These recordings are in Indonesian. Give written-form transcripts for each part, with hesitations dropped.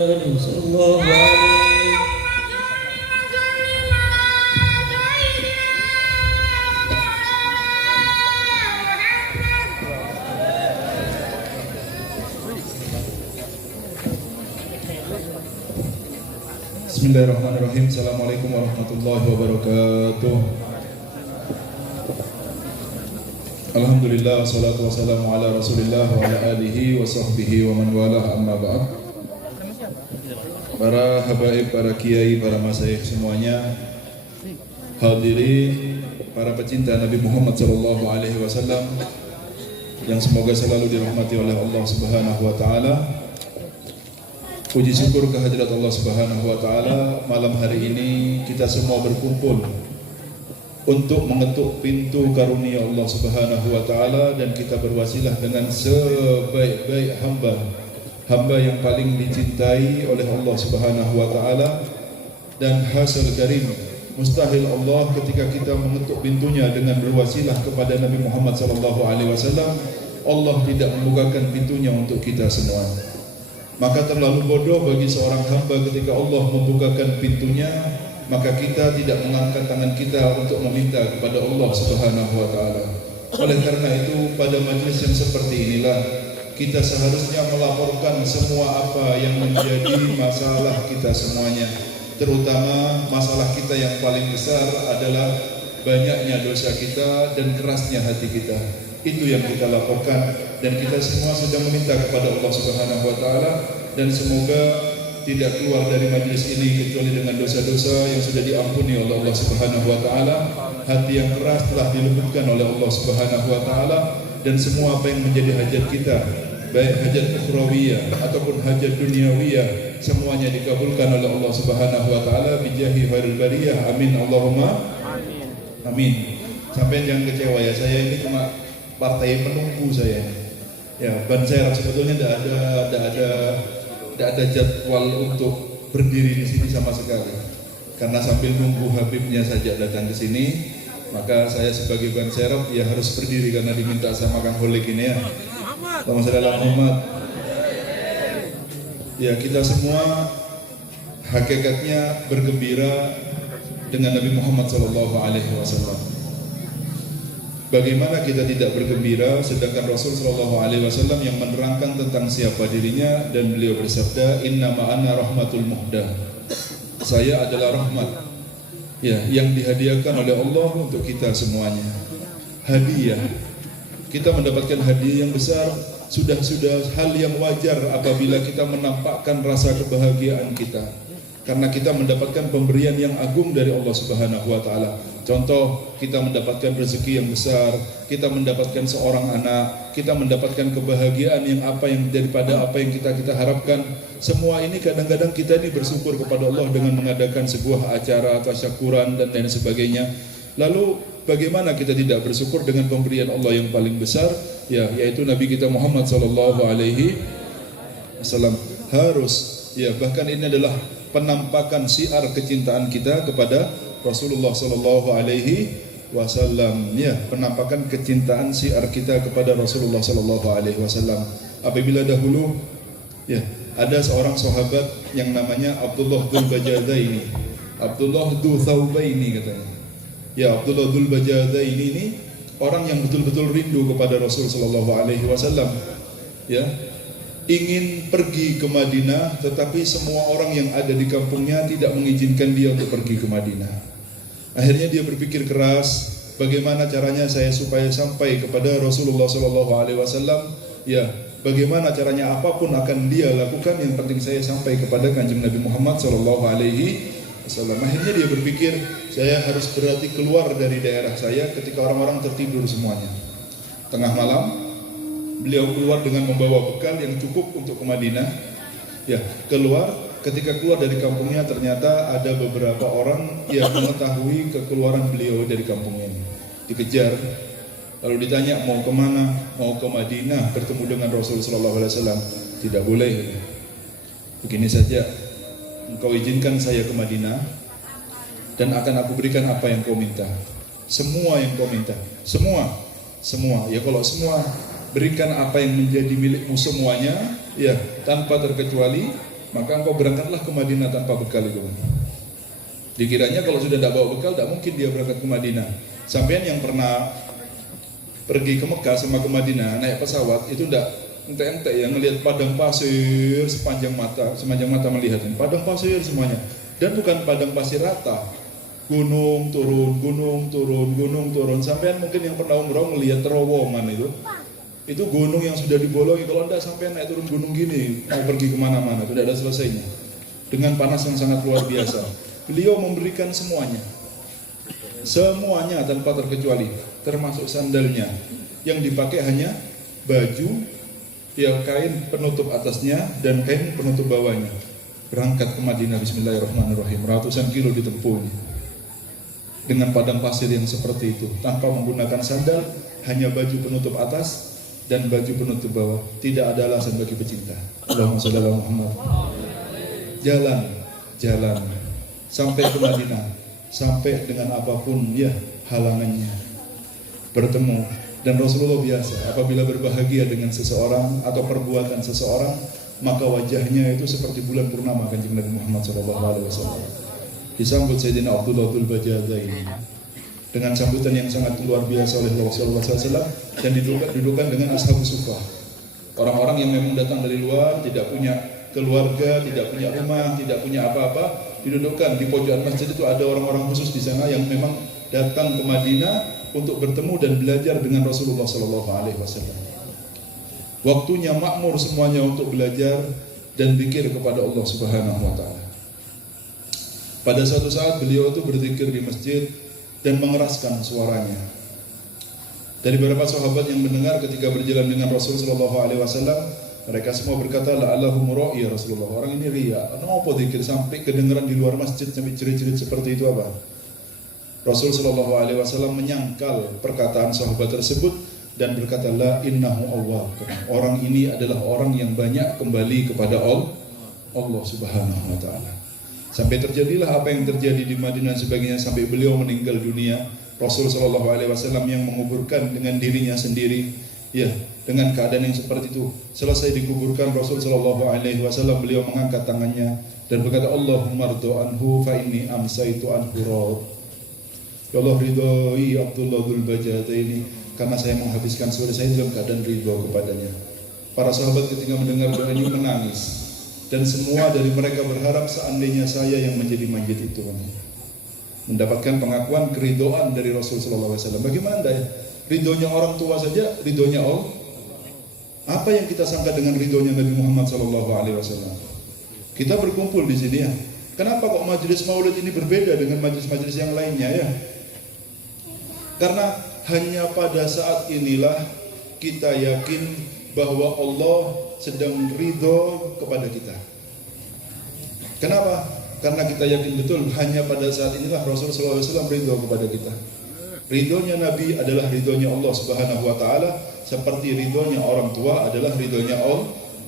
Sallallahu alaihi. Bismillahirrahmanirrahim. Assalamualaikum warahmatullahi wabarakatuh. Alhamdulillah, salatu wassalamu ala rasulillah wa ala alihi wa sahbihi wa man walah, amma ba'd. Para habaib, para kiai, para masyayikh semuanya, hadirin, para pecinta Nabi Muhammad sallallahu alaihi wasallam yang semoga selalu dirahmati oleh Allah Subhanahu wa taala. Puji syukur kehadirat Allah Subhanahu wa taala, malam hari ini kita semua berkumpul untuk mengetuk pintu karunia Allah Subhanahu wa taala, dan kita berwasilah dengan sebaik-baik hamba yang paling dicintai oleh Allah Subhanahu wa taala, dan hasil karim mustahil Allah ketika kita mengetuk pintunya dengan berwasilah kepada Nabi Muhammad sallallahu alaihi wasallam, Allah tidak membukakan pintunya untuk kita semua. Maka terlalu bodoh bagi seorang hamba ketika Allah membukakan pintunya, maka kita tidak mengangkat tangan kita untuk meminta kepada Allah Subhanahu wa taala. Oleh karena itu, pada majlis yang seperti inilah kita seharusnya melaporkan semua apa yang menjadi masalah kita semuanya. Terutama masalah kita yang paling besar adalah banyaknya dosa kita dan kerasnya hati kita. Itu yang kita laporkan, dan kita semua sedang meminta kepada Allah Subhanahu wa taala, dan semoga tidak keluar dari majlis ini kecuali dengan dosa-dosa yang sudah diampuni oleh Allah Subhanahu wa taala. Hati yang keras telah dilembutkan oleh Allah Subhanahu wa taala, dan semua apa yang menjadi hajat kita, baik hajat ukhrawiyah ataupun hajat dunyawiyah, semuanya dikabulkan oleh Allah Subhanahu wa taala bijahi khairil bariyah. Amin Allahumma amin. Sampai jangan kecewa ya, saya ini cuma partai penunggu saya. Ya, ban saya sebetulnya tidak ada jadwal untuk berdiri di sini sama sekali. Karena sambil nunggu Habibnya saja datang ke sini, maka saya sebagai ban serep ya harus berdiri karena diminta sama Kang Holik ini ya. Allahumma shalli ala Muhammad. Ya, kita semua hakikatnya bergembira dengan Nabi Muhammad sallallahu alaihi wasallam. Bagaimana kita tidak bergembira sedangkan Rasul sallallahu alaihi wasallam yang menerangkan tentang siapa dirinya, dan beliau bersabda, "Innama ana rahmatul muhdah." Saya adalah rahmat ya yang dihadiahkan oleh Allah untuk kita semuanya. Hadiah. Kita mendapatkan hadiah yang besar, sudah hal yang wajar apabila kita menampakkan rasa kebahagiaan kita, karena kita mendapatkan pemberian yang agung dari Allah Subhanahu wa taala. Contoh, kita mendapatkan rezeki yang besar, kita mendapatkan seorang anak, kita mendapatkan kebahagiaan yang daripada apa yang kita harapkan. Semua ini kadang-kadang kita ini bersyukur kepada Allah dengan mengadakan sebuah acara tasyakuran dan lain sebagainya. Lalu bagaimana kita tidak bersyukur dengan pemberian Allah yang paling besar, ya, yaitu Nabi kita Muhammad sallallahu alaihi wasallam. Harus ya, bahkan ini adalah penampakan syiar kecintaan kita kepada Rasulullah sallallahu alaihi wasallam, ya, penampakan kecintaan syiar kita kepada Rasulullah sallallahu alaihi wasallam. Apabila dahulu ya ada seorang sahabat yang namanya Abdullah dzul Bajadaini, Abdullah dzul Thawbaini katanya. Ya, Abdullah dzul Bajadaini ini orang yang betul-betul rindu kepada Rasul sallallahu alaihi wasallam. Ya, ingin pergi ke Madinah, tetapi semua orang yang ada di kampungnya tidak mengizinkan dia untuk pergi ke Madinah. Akhirnya dia berpikir keras, bagaimana caranya saya supaya sampai kepada Rasulullah sallallahu alaihi wasallam? Ya, bagaimana caranya, apapun akan dia lakukan, yang penting saya sampai kepada Kanjeng Nabi Muhammad sallallahu alaihi wasallam. Akhirnya dia berpikir, saya harus berarti keluar dari daerah saya ketika orang-orang tertidur semuanya. Tengah malam beliau keluar dengan membawa bekal yang cukup untuk ke Madinah. Ya, keluar. Ketika keluar dari kampungnya, ternyata ada beberapa orang yang mengetahui kekeluaran beliau dari kampungnya ini. Dikejar, lalu ditanya mau kemana? Mau ke Madinah bertemu dengan Rasul sallallahu alaihi wasallam. Tidak boleh. Begini saja, engkau izinkan saya ke Madinah, dan akan aku berikan apa yang kau minta. Semua yang kau minta. Semua. Ya, kalau semua, berikan apa yang menjadi milikmu semuanya, ya, tanpa terkecuali. maka engkau berangkatlah ke Madinah tanpa bekal itu. Dikiranya kalau sudah tidak bawa bekal, tidak mungkin dia berangkat ke Madinah. Sampean yang pernah pergi ke Mekah sama ke Madinah naik pesawat itu tidak ente-ente yang ngelihat padang pasir sepanjang mata melihat ini. Padang pasir semuanya, dan bukan padang pasir rata, gunung turun, gunung turun, gunung turun. Sampean mungkin yang pernah umroh melihat terowongan itu gunung yang sudah dibolongi. Kalau anda sampean naik turun gunung gini mau pergi kemana-mana, tidak ada selesainya, dengan panas yang sangat luar biasa. Beliau memberikan semuanya tanpa terkecuali, termasuk sandalnya yang dipakai hanya baju yang kain penutup atasnya dan kain penutup bawahnya. Berangkat ke Madinah, bismillahirrahmanirrahim, ratusan kilo ditempuhnya dengan padang pasir yang seperti itu, tanpa menggunakan sandal, hanya baju penutup atas dan baju penutup bawah. Tidak ada alasan bagi pecinta. Allahumma shalli ala Muhammad. Jalan sampai ke Madinah, sampai dengan apapun ya halangannya, bertemu. Dan Rasulullah biasa apabila berbahagia dengan seseorang atau perbuatan seseorang, maka wajahnya itu seperti bulan purnama. Kanjeng Nabi Muhammad SAW disambut Sayyidina Abdullah Dzul-Bajalain dengan sambutan yang sangat luar biasa oleh Rasulullah SAW, dan didudukan dengan ashabus suffah, orang-orang yang memang datang dari luar, tidak punya keluarga, tidak punya rumah, tidak punya apa-apa, didudukkan di pojokan masjid. Itu ada orang-orang khusus di sana yang memang datang ke Madinah untuk bertemu dan belajar dengan Rasulullah SAW. Waktunya makmur semuanya untuk belajar dan zikir kepada Allah Subhanahu wa Ta'ala. Pada suatu saat beliau itu berzikir di masjid dan mengeraskan suaranya. Dari beberapa sahabat yang mendengar ketika berjalan dengan Rasulullah SAW, mereka semua berkata, la'allahu mura'i ya Rasulullah. Orang ini riya. Kenapa zikir sampai kedengaran di luar masjid sampai cerit-cerit seperti itu apa? Rasulullah SAW menyangkal perkataan sahabat tersebut dan berkata, la innahu awwab. Orang ini adalah orang yang banyak kembali kepada Allah Subhanahu wa Ta'ala. Sampai terjadilah apa yang terjadi di Madinah sebagainya, sampai beliau meninggal dunia. Rasulullah SAW yang menguburkan dengan dirinya sendiri, ya, dengan keadaan yang seperti itu. Selesai dikuburkan Rasulullah SAW, beliau mengangkat tangannya dan berkata, Allahumma rdo anhu fa inni amsaitu anhu rad. Ya Allah, ridhoi Abdullah Dzul-Bajalain karena saya menghabiskan sore saya dalam keadaan ridho kepadanya. Para sahabat ketika mendengar doa ini menangis, dan semua dari mereka berharap seandainya saya yang menjadi mayit itu, mendapatkan pengakuan keridhaan dari Rasulullah SAW. Bagaimana ya? Ridhonya orang tua saja, ridhonya Allah. Apa yang kita sangka dengan ridhonya Nabi Muhammad SAW? Kita berkumpul di sini ya. Kenapa kok majelis maulid ini berbeda dengan majelis-majelis yang lainnya ya? Karena hanya pada saat inilah kita yakin bahwa Allah sedang ridho kepada kita. Kenapa? Karena kita yakin betul hanya pada saat inilah Rasulullah SAW ridho kepada kita. Ridhonya Nabi adalah ridhonya Allah Subhanahu wa Ta'ala, seperti ridhonya orang tua adalah ridhonya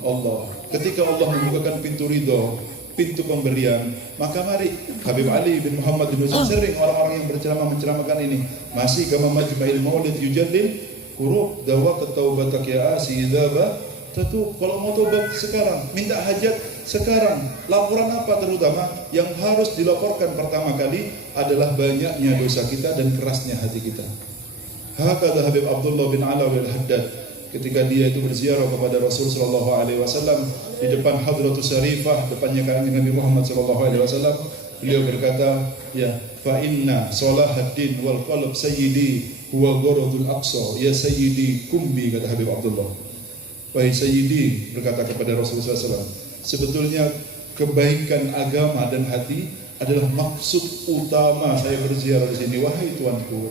Allah. Ketika Allah membukakan pintu ridho, pintu pemberian, maka mari Habib Ali bin Muhammad bin Utsman sering orang-orang yang menceramahkan ini, masih kama majma'il maulid yujallil qurub dawa taubatak ya asidaba tentu. Kalau mau tobat sekarang, minta hajat sekarang, laporan apa terutama yang harus dilaporkan pertama kali adalah banyaknya dosa kita dan kerasnya hati kita. Hakadha Habib Abdullah bin Alawi al-Haddad ketika dia itu berziarah kepada Rasul sallallahu alaihi wasallam di depan Hadratus Syarifah, depannya kanjeng Nabi Muhammad sallallahu alaihi wasallam, beliau berkata, ya, fa inna salahaddin wal qalb sayyidi huwa gharadul aqsa ya sayyidi kumbi, kata Habib Abdullah. Wahai sayyidi, berkata kepada Rasulullah SAW, sebetulnya kebaikan agama dan hati adalah maksud utama saya berziarah di sini. Wahai tuanku,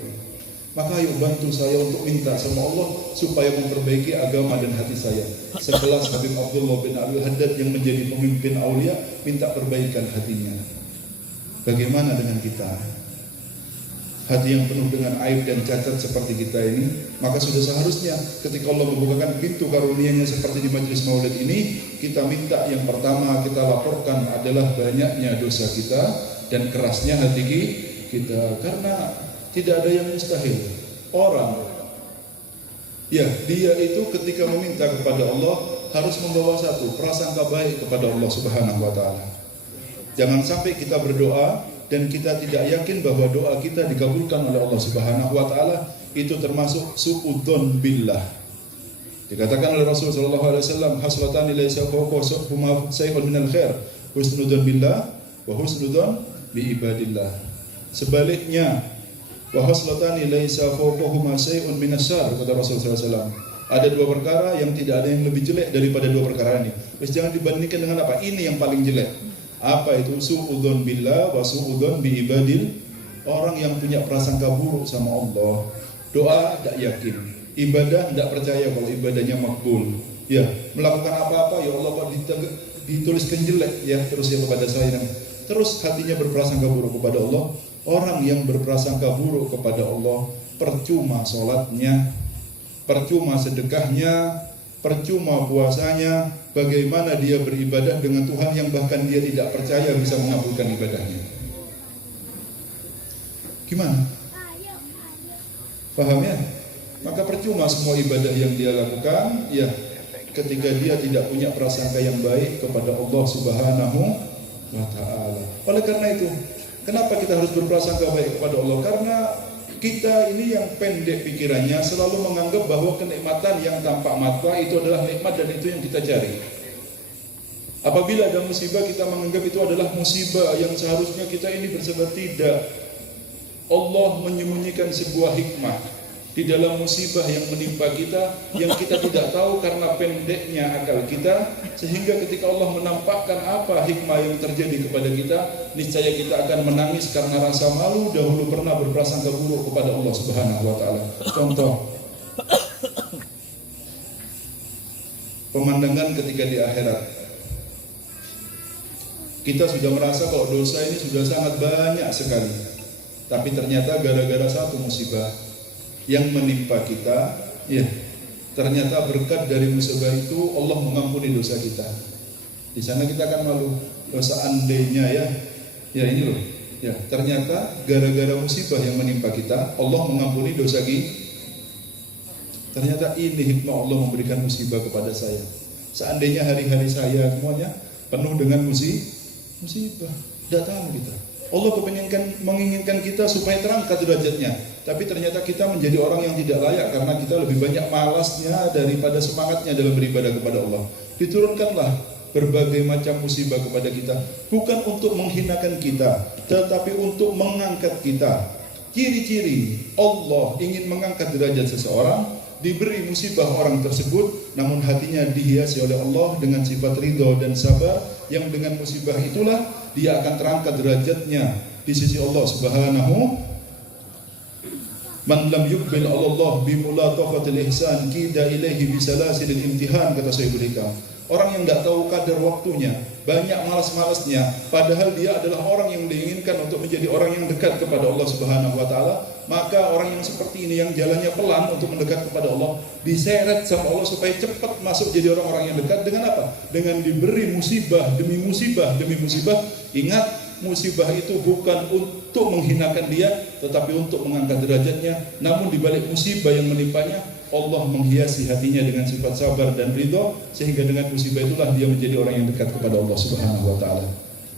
maka ayo bantu saya untuk minta sama Allah supaya memperbaiki agama dan hati saya. Sekelas Habib Abdullah bin Al-Haddad yang menjadi pemimpin aulia minta perbaikan hatinya. Bagaimana dengan kita? Hati yang penuh dengan aib dan cacat seperti kita ini, maka sudah seharusnya ketika Allah membukakan pintu karunia-Nya seperti di majelis maulid ini, kita minta yang pertama kita laporkan adalah banyaknya dosa kita dan kerasnya hati kita. Karena tidak ada yang mustahil. Orang, ya, dia itu ketika meminta kepada Allah harus membawa satu, prasangka baik kepada Allah Subhanahu wa taala. Jangan sampai kita berdoa dan kita tidak yakin bahwa doa kita dikabulkan oleh Allah Subhanahu wa taala, itu termasuk su'udzon billah. Dikatakan oleh Rasul sallallahu alaihi wasallam, haslatani laisa fawqahuma say'un minal khair, husnudzon billah wa husnudzon bi ibadillah. Sebaliknya, wa haslatani laisa fawqahuma say'un minas syarr, kata Rasul sallallahu alaihi wasallam. Ada dua perkara yang tidak ada yang lebih jelek daripada dua perkara ini. Terus jangan dibandingkan dengan apa? Ini yang paling jelek. Apa itu? Su'udzon billah wa su'udzon bi ibadil. Orang yang punya prasangka buruk sama Allah, doa tidak yakin, ibadah tidak percaya kalau ibadahnya makbul. Ya, melakukan apa-apa, ya Allah kok dituliskan jelek ya terus ya kepada saya. Terus hatinya berprasangka buruk kepada Allah. Orang yang berprasangka buruk kepada Allah, percuma sholatnya, percuma sedekahnya, percuma puasanya. Bagaimana dia beribadah dengan Tuhan yang bahkan dia tidak percaya bisa mengabulkan ibadahnya? Gimana? Paham ya? Maka percuma semua ibadah yang dia lakukan, ya, ketika dia tidak punya prasangka yang baik kepada Allah Subhanahu wa taala. Oleh karena itu, kenapa kita harus berprasangka baik kepada Allah? Karena kita ini yang pendek pikirannya selalu menganggap bahwa kenikmatan yang tampak mata itu adalah nikmat dan itu yang kita cari. Apabila ada musibah, kita menganggap itu adalah musibah yang seharusnya kita ini bersabar. Tidak. Allah menyembunyikan sebuah hikmah di dalam musibah yang menimpa kita, yang kita tidak tahu karena pendeknya akal kita, sehingga ketika Allah menampakkan apa hikmah yang terjadi kepada kita, niscaya kita akan menangis karena rasa malu dahulu pernah berprasangka buruk kepada Allah Subhanahu wa taala. Contoh, pemandangan ketika di akhirat. Kita sudah merasa kalau dosa ini sudah sangat banyak sekali, tapi ternyata gara-gara satu musibah yang menimpa kita, ya, ternyata berkat dari musibah itu Allah mengampuni dosa kita. Di sana kita akan malu. Seandainya ya ini loh, ya, ternyata gara-gara musibah yang menimpa kita Allah mengampuni dosa kita. Ternyata ini hikmah Allah memberikan musibah kepada saya. Seandainya hari-hari saya semuanya penuh dengan musibah, tidak tahu kita. Allah menginginkan kita supaya terangkat derajatnya, tapi ternyata kita menjadi orang yang tidak layak karena kita lebih banyak malasnya daripada semangatnya dalam beribadah kepada Allah. Diturunkanlah berbagai macam musibah kepada kita, bukan untuk menghinakan kita, tetapi untuk mengangkat kita. Ciri-ciri Allah ingin mengangkat derajat seseorang, diberi musibah orang tersebut, namun hatinya dihiasi oleh Allah dengan sifat ridho dan sabar, yang dengan musibah itulah dia akan terangkat derajatnya di sisi Allah Subhanahu. Man lam yuqbil Allah bi mulatafatil ihsan kida ilaihi bisalasil imtihan, kata Syaikh Hikam. Orang yang tidak tahu kadar waktunya, banyak malas-malasnya, padahal dia adalah orang yang diinginkan untuk menjadi orang yang dekat kepada Allah Subhanahu wa taala, maka orang yang seperti ini yang jalannya pelan untuk mendekat kepada Allah, diseret sama Allah supaya cepat masuk jadi orang-orang yang dekat. Dengan apa? Dengan diberi musibah demi musibah demi musibah. Ingat, musibah itu bukan untuk menghinakan dia, tetapi untuk mengangkat derajatnya. Namun di balik musibah yang menimpanya, Allah menghiasi hatinya dengan sifat sabar dan ridho, sehingga dengan musibah itulah dia menjadi orang yang dekat kepada Allah Subhanahu wa taala.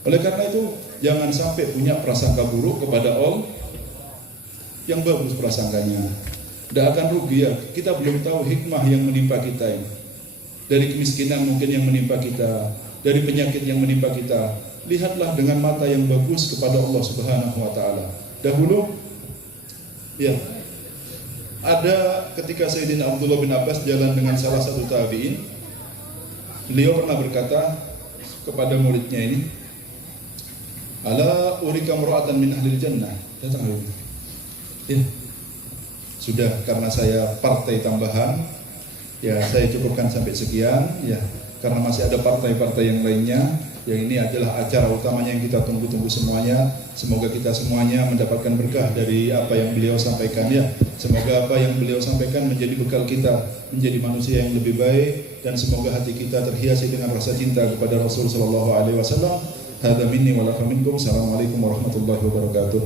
Oleh karena itu, jangan sampai punya prasangka buruk kepada Allah. Yang bagus prasangkanya, tidak akan rugi ya. Kita belum tahu hikmah yang menimpa kita ini. Dari kemiskinan mungkin yang menimpa kita, dari penyakit yang menimpa kita. Lihatlah dengan mata yang bagus kepada Allah Subhanahu wa taala. Dahulu ya, ada ketika Sayyidina Abdullah bin Abbas jalan dengan salah satu tabi'in, beliau pernah berkata kepada muridnya ini, ala urika mura'atan min ahlil jannah. Datang lagi. Ya, sudah, karena saya partai tambahan, ya saya cukupkan sampai sekian, ya, karena masih ada partai-partai yang lainnya. Yang ini adalah acara utamanya yang kita tunggu-tunggu semuanya. Semoga kita semuanya mendapatkan berkah dari apa yang beliau sampaikan, ya. Semoga apa yang beliau sampaikan menjadi bekal kita menjadi manusia yang lebih baik, dan semoga hati kita terhiasi dengan rasa cinta kepada Rasul sallallahu alaihi wasallam. Hadza minni wa lakum minkum. Assalamualaikum warahmatullahi wabarakatuh.